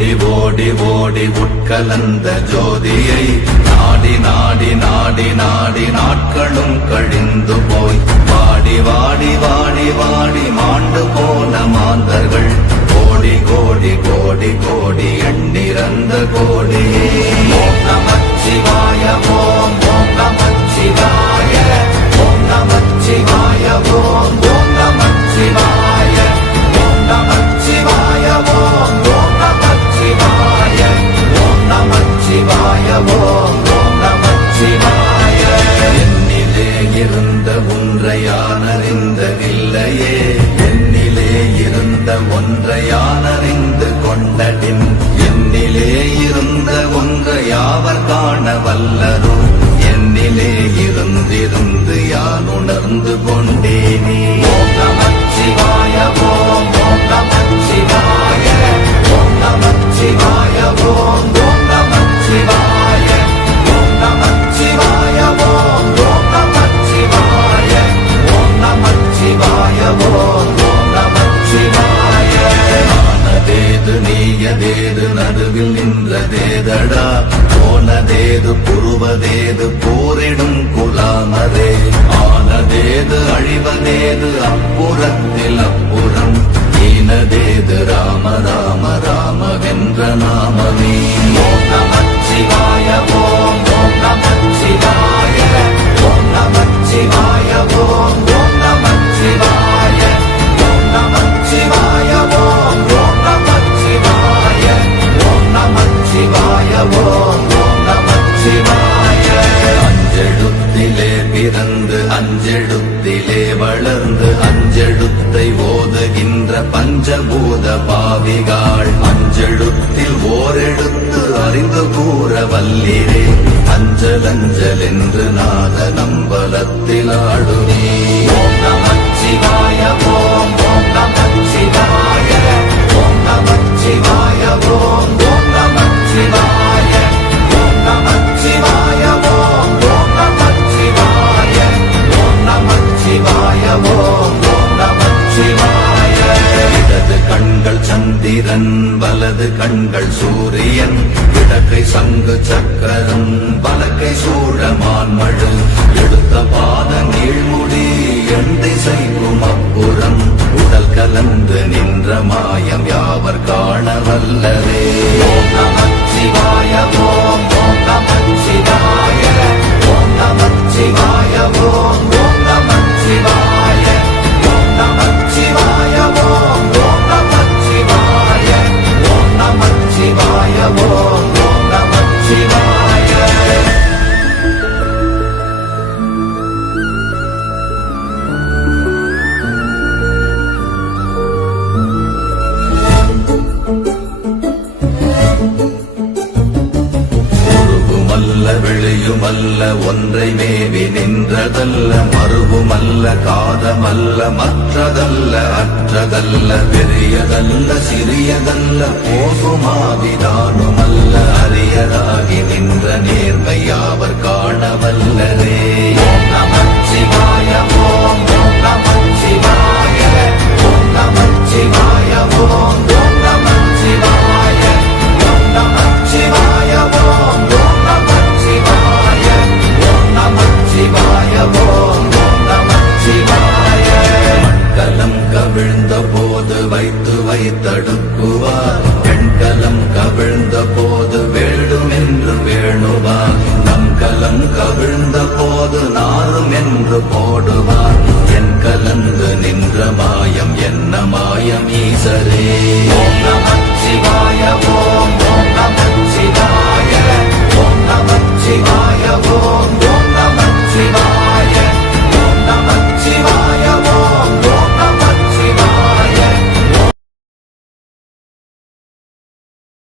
ஓடி ஓடி ஓடி உட்கலந்த ஜோதியை நாடி நாடி நாடி நாடி நாட்களும் கழிந்து போய் வாடி வாடி வாடி வாடி மாண்டு போன மாந்தர்கள் கோடி கோடி கோடி கோடி எண்ணிறந்த கோடி. ஓம் நமச்சிவாய ஓம் ஓம் நமச்சிவாய ஓம் நமச்சிவாய ஓம் ஓம் நமச்சிவாய ஓம் நமச்சிவாய ஓம் ஓம் நமச்சிவாய ஓம் நமச்சிவாய ஓம் ஓம் நமச்சிவாய. என்னிலே இருந்த ஒன்றை யான் அறிந்ததில்லையே, என்னிலே இருந்த ஒன்றை யான் அறிந்து கொண்டடின், என்னிலே இருந்த ஒன்றை யாவர் காண வல்லரோ, என்னிலே இருந்திருந்து யான் உணர்ந்து கொண்டேனே. ஓம் நமச்சிவாய ஓம் ஓம் நமச்சிவாய ஓம் நமச்சிவாய ஓம் ஓம் நமச்சிவாய ஓம் நமச்சிவாய ஓம் ஓம் நமச்சிவாய ஓம் நமச்சிவாய ஓம் ஓம் நமச்சிவாய. ஆனதேது நீயதேது நடுவில் நின்றதேதடா, போனதேது புருவதேது போரிடும் குலாமரே, ஆனதேது அழிவதேது அப்புறத்தில் அப்புறம், ஈனதேது ராம ராம ராமவென்ற நாமமே. ஓம் நமச்சிவாய ஓம் ஓம் நமச்சிவாய ஓம் நமச்சிவாய ஓம் ஓம் நமச்சிவாய ஓம் நமச்சிவாய ஓம் ஓம் நமச்சிவாய ஓம் நமச்சிவாய ஓம் ஓம் நமச்சிவாய. அஞ்செழுத்திலே பிறந்து அஞ்செழுத்திலே வளர்ந்து அஞ்செழுத்தை ஓதுகின்ற பஞ்சபூத பாவிகாள், அஞ்செழுத்தில் ஓரெழுத்து அறிந்து கூற வல்லிரே, அஞ்சல் அஞ்சல் என்று நாத நம்பலத்தில் ஆடுனே. ஓம் நமச்சிவாய ஓம் ஓம் நமச்சிவாய ஓம் நமச்சிவாய ஓம் ஓம் நமச்சிவாய ஓம் நமச்சிவாய ஓம் ஓம் நமச்சிவாய ஓம் நமச்சிவாய ஓம் ஓம் நமச்சிவாய. இடது கண்கள் சந்திரன் வலது கண்கள் சூரியன், இடக்கை சங்கு சக்கரம் வலக்கை சூழமான்மழு, எடுத்த பாத நீழ்முடி எண் திசைக்கும் அப்புறம், உடல் கலந்து நின்ற மாயம் யாவர் காண வல்லரே. ஓம் நமச்சிவாய ஓம் ஓம் நமச்சிவாய ஓம் நமச்சிவாய ஓம் ஓம் நமச்சிவாய ஓம் நமச்சிவாய ஓம் ஓம் நமச்சிவாய ஓம் நமச்சிவாய ஓம் ஓம் நமச்சிவாய. வெளியுமல்ல ஒன்றை மேவி நின்றதல்ல, மறுவுமல்ல காதமல்ல மற்றதல்ல அற்றதல்ல, பெரியதல்ல சிறியதல்ல போகுமாவிதானுமல்ல, அரியதாகி நின்ற நேர்மையாவர் காணவல்லரே. ஓம் நமச்சிவாய ஓம் ஓம் நமச்சிவாய ஓம் நமச்சிவாய ஓம் ஓம் நமச்சிவாய ஓம் நமச்சிவாய ஓம் ஓம் நமச்சிவாய ஓம் நமச்சிவாய ஓம் ஓம் நமச்சிவாய. மண்கலம் கவிழ்ந்த போது வைத்து வைத்தடுக்குவார், பெண்கலம் கவிழ்ந்த போது வேடும் என்று வேணுவார், நம் கலம் கவிழ்ந்த போது நாரும் என்று போடுவார், என் கலந்து நின்ற மாயம் என்ன மாயம் ஈசரே. ஓம் நமச்சிவாய ஓம் ஓம் நமச்சிவாய ஓம் நமச்சிவாய ஓம்